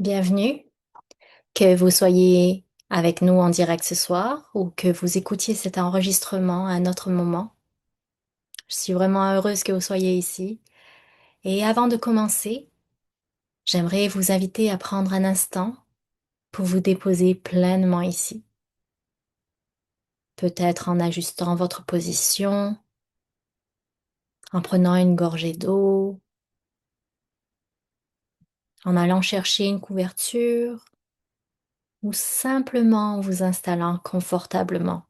Bienvenue, que vous soyez avec nous en direct ce soir ou que vous écoutiez cet enregistrement à un autre moment. Je suis vraiment heureuse que vous soyez ici. Et avant de commencer, j'aimerais vous inviter à prendre un instant pour vous déposer pleinement ici. Peut-être en ajustant votre position, en prenant une gorgée d'eau, en allant chercher une couverture ou simplement en vous installant confortablement.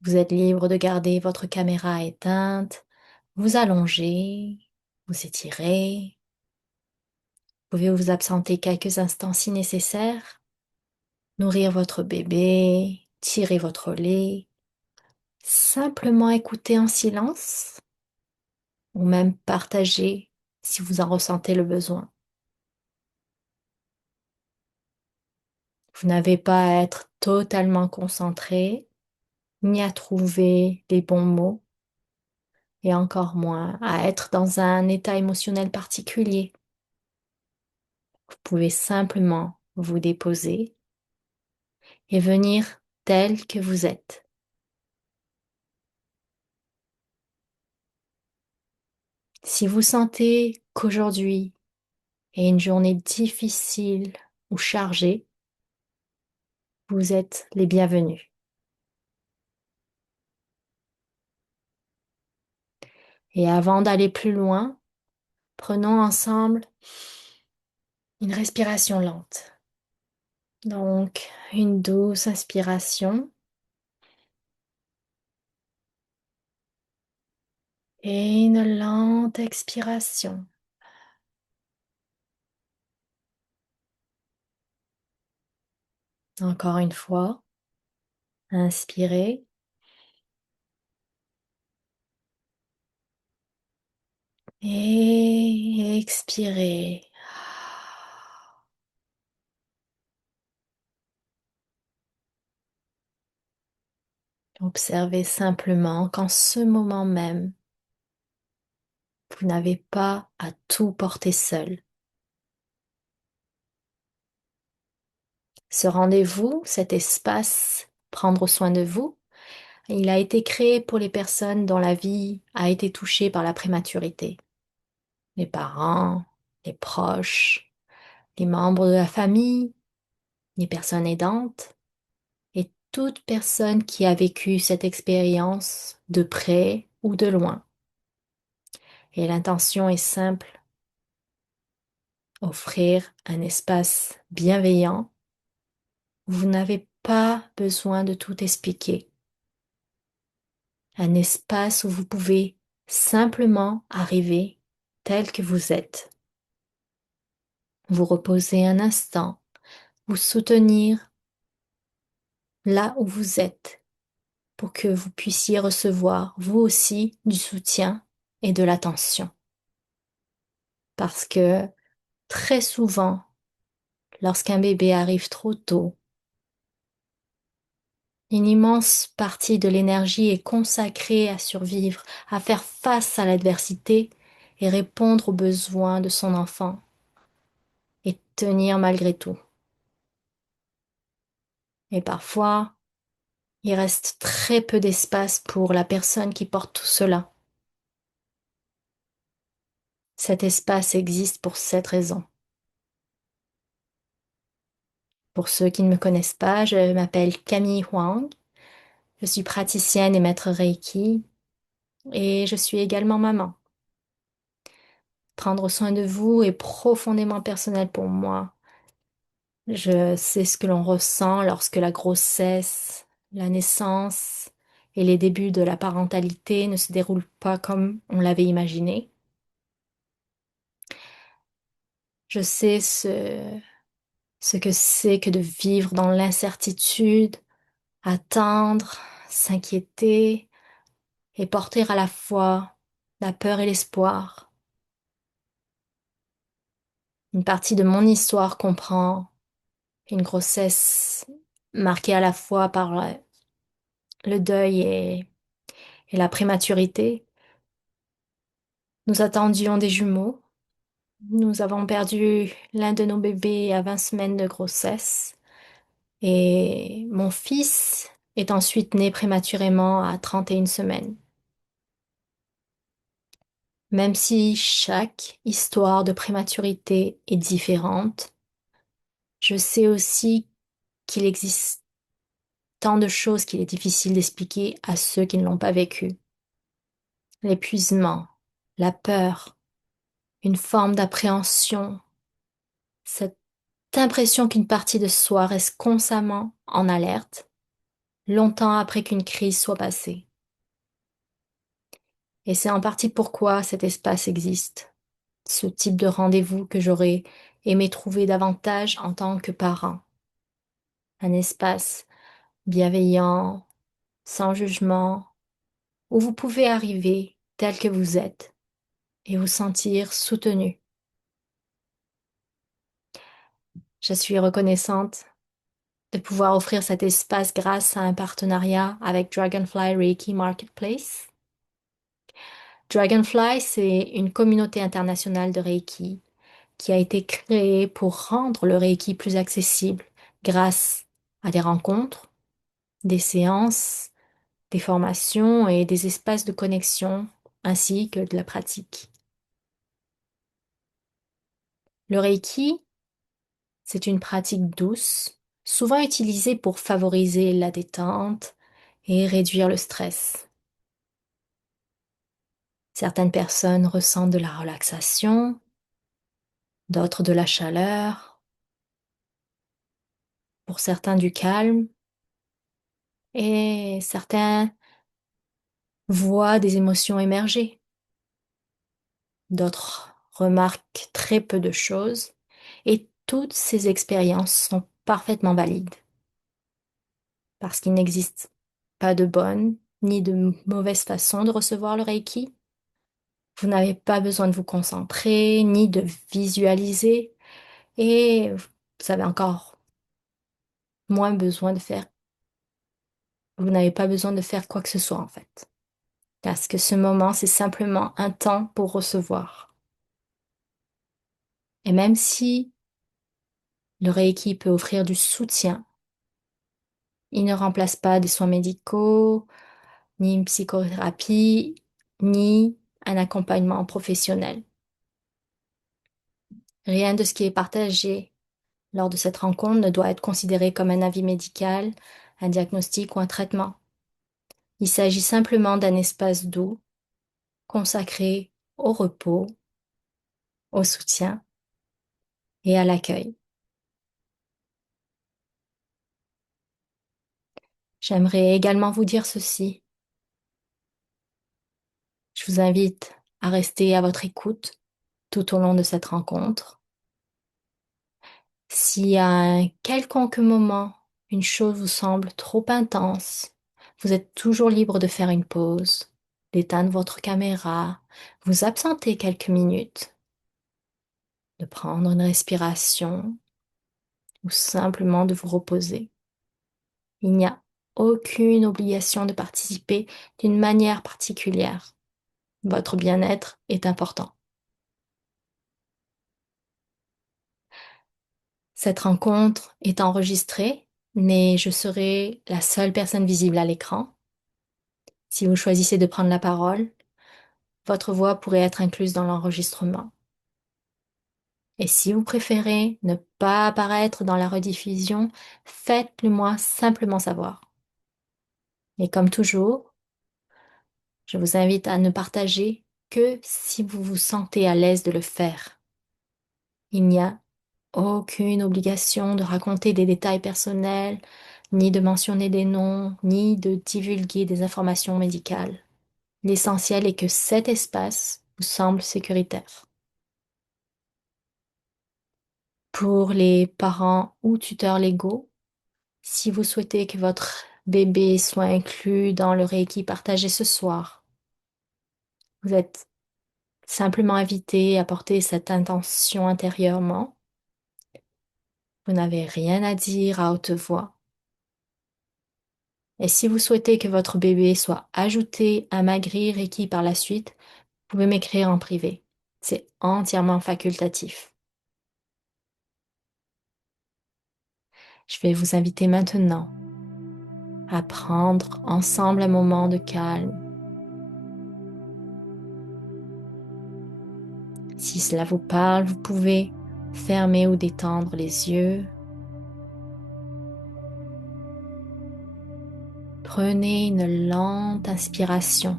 Vous êtes libre de garder votre caméra éteinte, vous allonger, vous étirer. Vous pouvez vous absenter quelques instants si nécessaire, nourrir votre bébé, tirer votre lait, simplement écouter en silence ou même partager si vous en ressentez le besoin. Vous n'avez pas à être totalement concentré, ni à trouver les bons mots, et encore moins à être dans un état émotionnel particulier. Vous pouvez simplement vous déposer et venir tel que vous êtes. Si vous sentez qu'aujourd'hui est une journée difficile ou chargée, vous êtes les bienvenus. Et avant d'aller plus loin, prenons ensemble une respiration lente. Donc, une douce inspiration et une lente expiration. Encore une fois, inspirez et expirez. Observez simplement qu'en ce moment même, vous n'avez pas à tout porter seul. Ce rendez-vous, cet espace, prendre soin de vous, il a été créé pour les personnes dont la vie a été touchée par la prématurité. Les parents, les proches, les membres de la famille, les personnes aidantes et toute personne qui a vécu cette expérience de près ou de loin. Et l'intention est simple, offrir un espace bienveillant où vous n'avez pas besoin de tout expliquer. Un espace où vous pouvez simplement arriver tel que vous êtes. Vous reposer un instant, vous soutenir là où vous êtes pour que vous puissiez recevoir vous aussi du soutien et de l'attention. Parce que très souvent, lorsqu'un bébé arrive trop tôt, une immense partie de l'énergie est consacrée à survivre, à faire face à l'adversité et répondre aux besoins de son enfant et tenir malgré tout. Et parfois, il reste très peu d'espace pour la personne qui porte tout cela. Cet espace existe pour cette raison. Pour ceux qui ne me connaissent pas, je m'appelle Camille Huang, je suis praticienne et maître Reiki et je suis également maman. Prendre soin de vous est profondément personnel pour moi. Je sais ce que l'on ressent lorsque la grossesse, la naissance et les débuts de la parentalité ne se déroulent pas comme on l'avait imaginé. Je sais ce que c'est que de vivre dans l'incertitude, attendre, s'inquiéter et porter à la fois la peur et l'espoir. Une partie de mon histoire comprend une grossesse marquée à la fois par le deuil et la prématurité. Nous attendions des jumeaux Nous avons perdu l'un de nos bébés à 20 semaines de grossesse et mon fils est ensuite né prématurément à 31 semaines. Même si chaque histoire de prématurité est différente, je sais aussi qu'il existe tant de choses qu'il est difficile d'expliquer à ceux qui ne l'ont pas vécu. L'épuisement, la peur, une forme d'appréhension, cette impression qu'une partie de soi reste constamment en alerte, longtemps après qu'une crise soit passée. Et c'est en partie pourquoi cet espace existe, ce type de rendez-vous que j'aurais aimé trouver davantage en tant que parent. Un espace bienveillant, sans jugement, où vous pouvez arriver tel que vous êtes et vous sentir soutenu. Je suis reconnaissante de pouvoir offrir cet espace grâce à un partenariat avec Dragonfly Reiki Marketplace. Dragonfly, c'est une communauté internationale de Reiki qui a été créée pour rendre le Reiki plus accessible grâce à des rencontres, des séances, des formations et des espaces de connexion ainsi que de la pratique. Le Reiki, c'est une pratique douce, souvent utilisée pour favoriser la détente et réduire le stress. Certaines personnes ressentent de la relaxation, d'autres de la chaleur, pour certains du calme, et certains voient des émotions émerger. D'autres remarquent très peu de choses, et toutes ces expériences sont parfaitement valides, parce qu'il n'existe pas de bonne ni de mauvaise façon de recevoir le Reiki. Vous n'avez pas besoin de vous concentrer, ni de visualiser, et vous avez encore moins besoin de faire, vous n'avez pas besoin de faire quoi que ce soit en fait. Parce que ce moment, c'est simplement un temps pour recevoir. Et même si le Reiki peut offrir du soutien, il ne remplace pas des soins médicaux, ni une psychothérapie, ni un accompagnement professionnel. Rien de ce qui est partagé lors de cette rencontre ne doit être considéré comme un avis médical, un diagnostic ou un traitement. Il s'agit simplement d'un espace doux, consacré au repos, au soutien et à l'accueil. J'aimerais également vous dire ceci. Je vous invite à rester à votre écoute tout au long de cette rencontre. Si à un quelconque moment, une chose vous semble trop intense, vous êtes toujours libre de faire une pause, d'éteindre votre caméra, vous absenter quelques minutes, de prendre une respiration ou simplement de vous reposer. Il n'y a aucune obligation de participer d'une manière particulière. Votre bien-être est important. Cette rencontre est enregistrée, mais je serai la seule personne visible à l'écran. Si vous choisissez de prendre la parole, votre voix pourrait être incluse dans l'enregistrement. Et si vous préférez ne pas apparaître dans la rediffusion, faites-le moi simplement savoir. Et comme toujours, je vous invite à ne partager que si vous vous sentez à l'aise de le faire. Il n'y a aucune obligation de raconter des détails personnels, ni de mentionner des noms, ni de divulguer des informations médicales. L'essentiel est que cet espace vous semble sécuritaire. Pour les parents ou tuteurs légaux, si vous souhaitez que votre bébé soit inclus dans le Reiki partagé ce soir, vous êtes simplement invité à porter cette intention intérieurement. Vous n'avez rien à dire à haute voix. Et si vous souhaitez que votre bébé soit ajouté à ma grille Reiki par la suite, vous pouvez m'écrire en privé. C'est entièrement facultatif. Je vais vous inviter maintenant à prendre ensemble un moment de calme. Si cela vous parle, vous pouvez fermer ou détendre les yeux. Prenez une lente inspiration.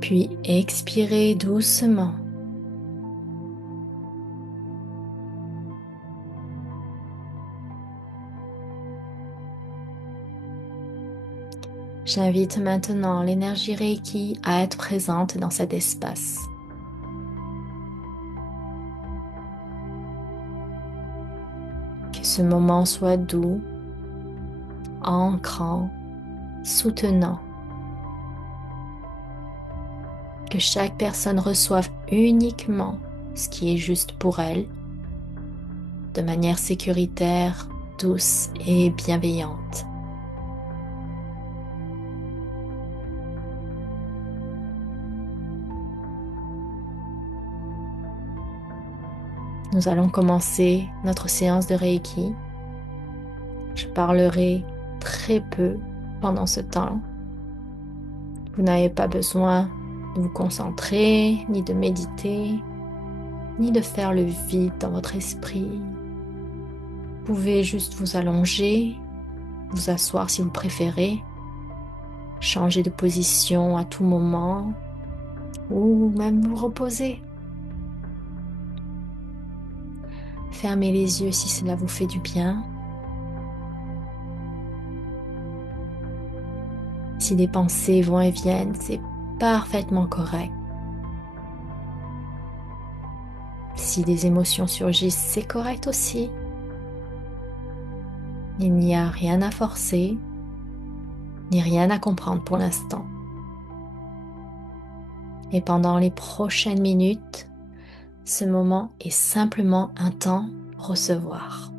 Puis expirez doucement. J'invite maintenant l'énergie Reiki à être présente dans cet espace. Que ce moment soit doux, ancrant, soutenant. Que chaque personne reçoive uniquement ce qui est juste pour elle, de manière sécuritaire, douce et bienveillante. Nous allons commencer notre séance de Reiki. Je parlerai très peu pendant ce temps. Vous n'avez pas besoin de vous concentrer, ni de méditer, ni de faire le vide dans votre esprit. Vous pouvez juste vous allonger, vous asseoir si vous préférez, changer de position à tout moment, ou même vous reposer. Fermez les yeux si cela vous fait du bien. Si des pensées vont et viennent, c'est parfaitement correct. Si des émotions surgissent, c'est correct aussi. Il n'y a rien à forcer, ni rien à comprendre pour l'instant. Et pendant les prochaines minutes, ce moment est simplement un temps pour recevoir.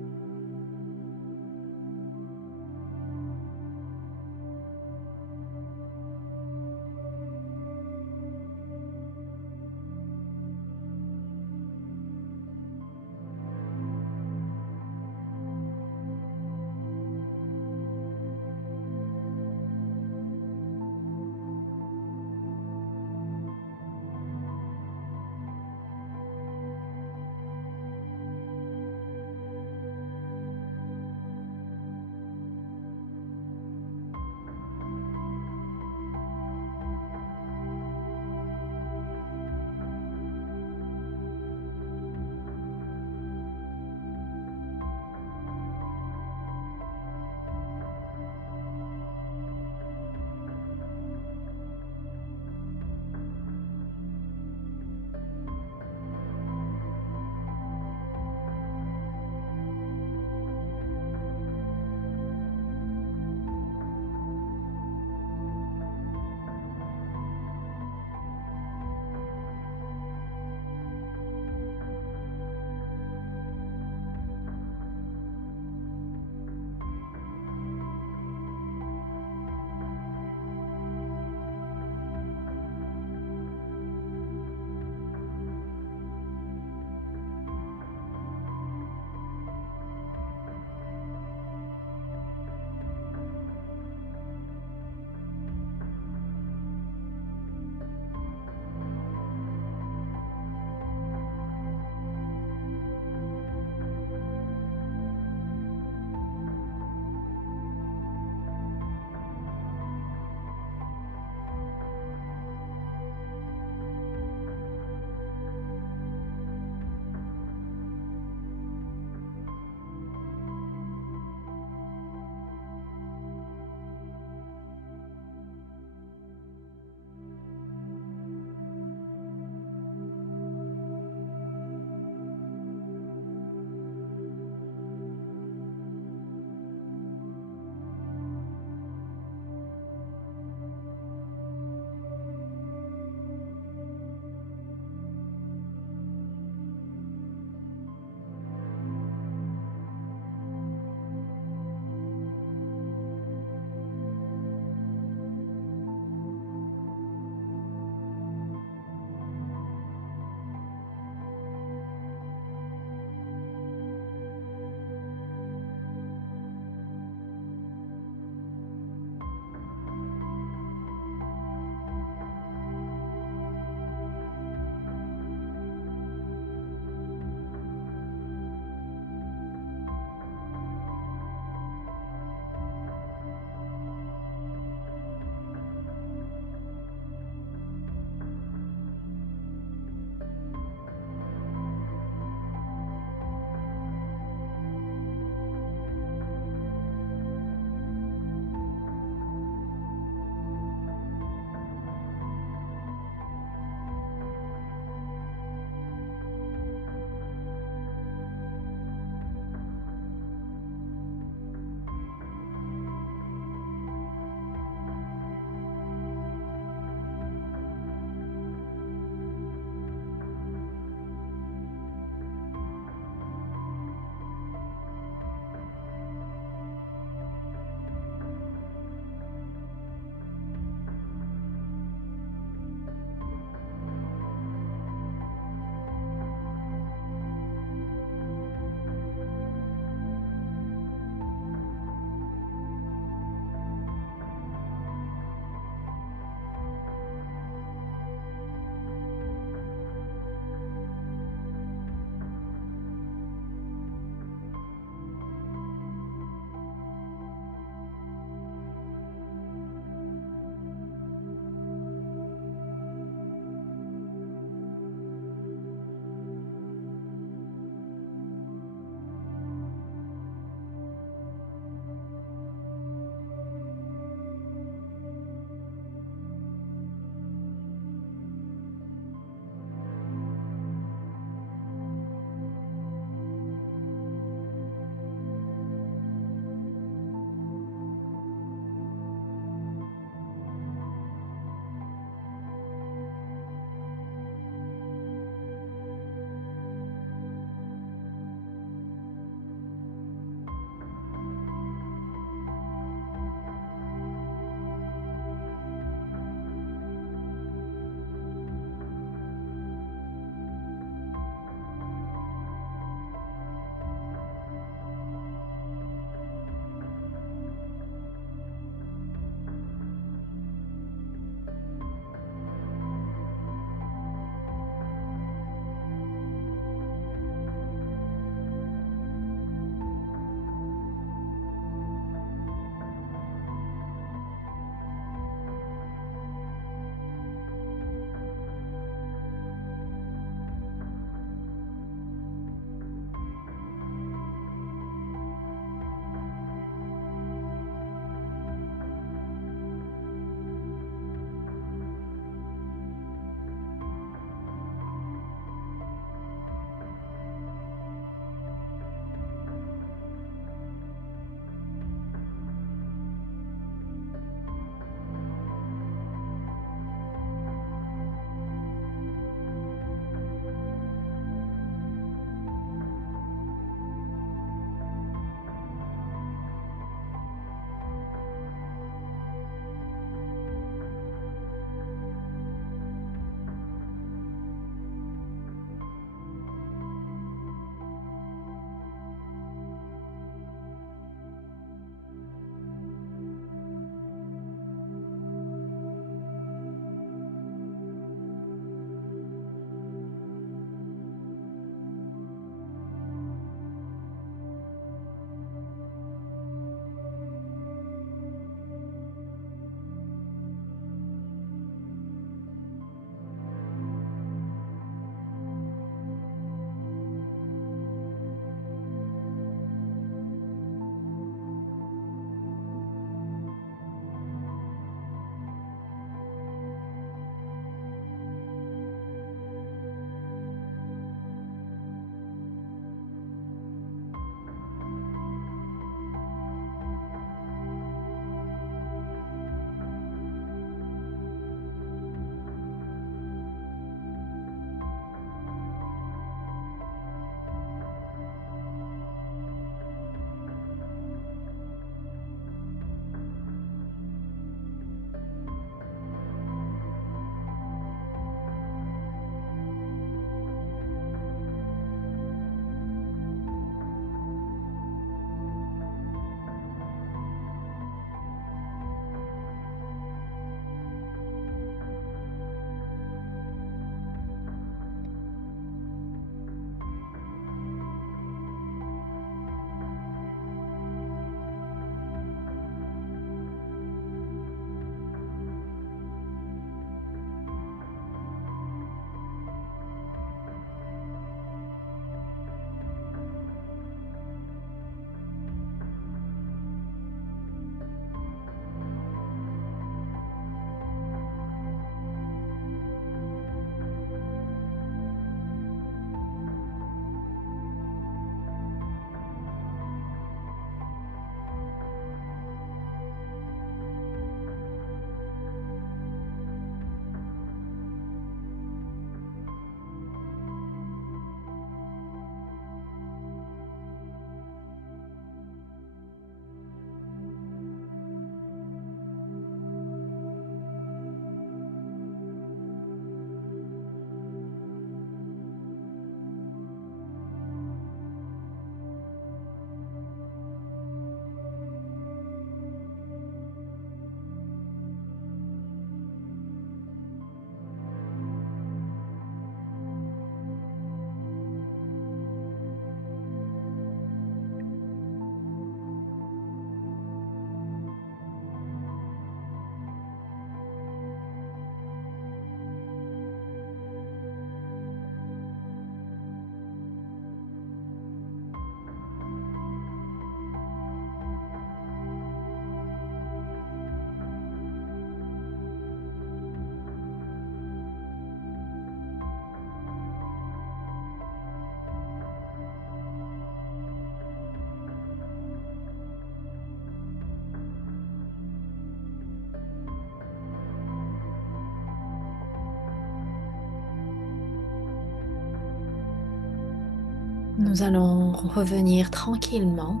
Nous allons revenir tranquillement.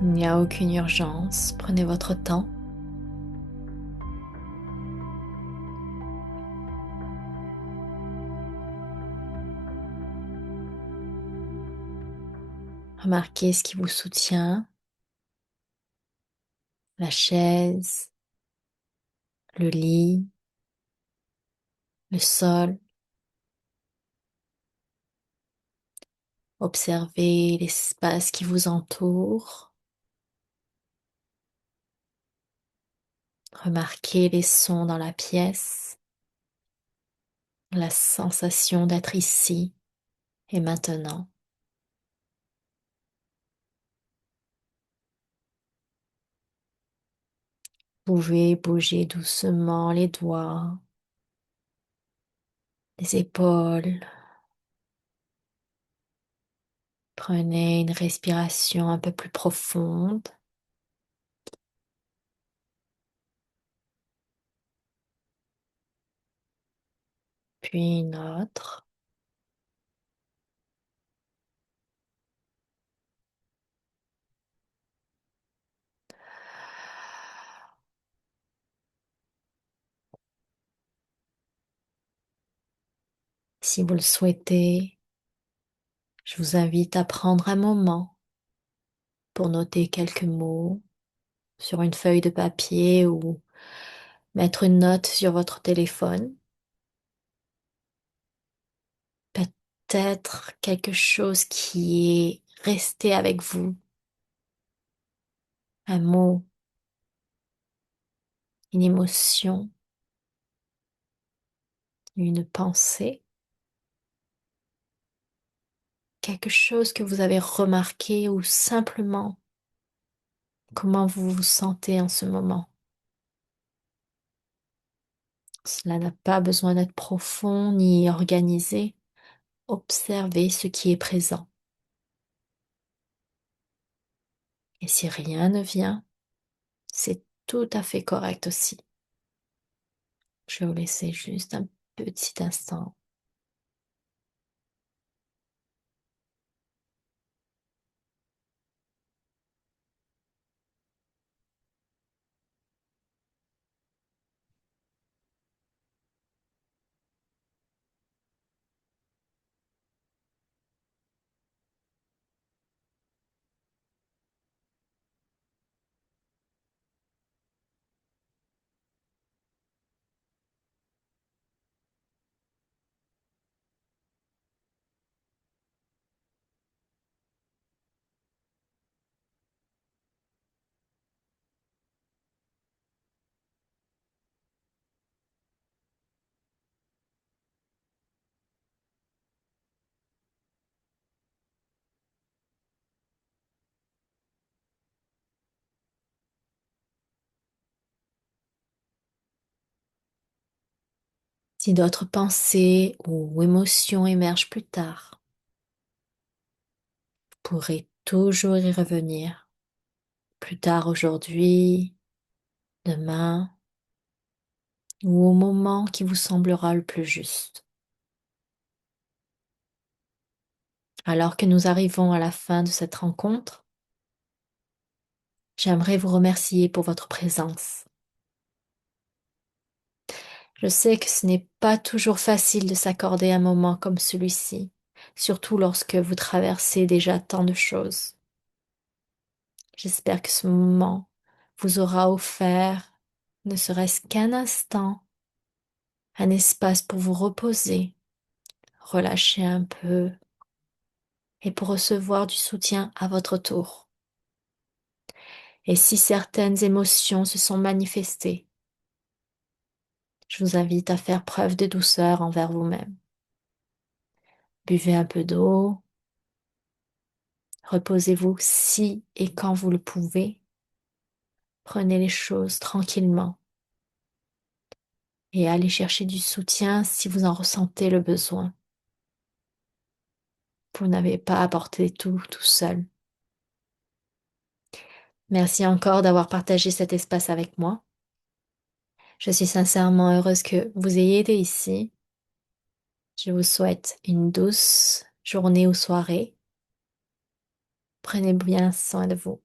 Il n'y a aucune urgence, prenez votre temps. Remarquez ce qui vous soutient, la chaise, le lit, le sol. Observez l'espace qui vous entoure. Remarquez les sons dans la pièce, la sensation d'être ici et maintenant. Vous pouvez bouger doucement les doigts, les épaules. Prenez une respiration un peu plus profonde. Puis une autre. Si vous le souhaitez, je vous invite à prendre un moment pour noter quelques mots sur une feuille de papier ou mettre une note sur votre téléphone. Peut-être quelque chose qui est resté avec vous, un mot, une émotion, une pensée, quelque chose que vous avez remarqué ou simplement comment vous vous sentez en ce moment. Cela n'a pas besoin d'être profond ni organisé. Observez ce qui est présent. Et si rien ne vient, c'est tout à fait correct aussi. Je vais vous laisser juste un petit instant. Si d'autres pensées ou émotions émergent plus tard, vous pourrez toujours y revenir. Plus tard aujourd'hui, demain, ou au moment qui vous semblera le plus juste. Alors que nous arrivons à la fin de cette rencontre, j'aimerais vous remercier pour votre présence. Je sais que ce n'est pas toujours facile de s'accorder un moment comme celui-ci, surtout lorsque vous traversez déjà tant de choses. J'espère que ce moment vous aura offert, ne serait-ce qu'un instant, un espace pour vous reposer, relâcher un peu et pour recevoir du soutien à votre tour. Et si certaines émotions se sont manifestées, je vous invite à faire preuve de douceur envers vous-même. Buvez un peu d'eau, reposez-vous si et quand vous le pouvez, prenez les choses tranquillement et allez chercher du soutien si vous en ressentez le besoin. Vous n'avez pas à porter tout seul. Merci encore d'avoir partagé cet espace avec moi. Je suis sincèrement heureuse que vous ayez été ici. Je vous souhaite une douce journée ou soirée. Prenez bien soin de vous.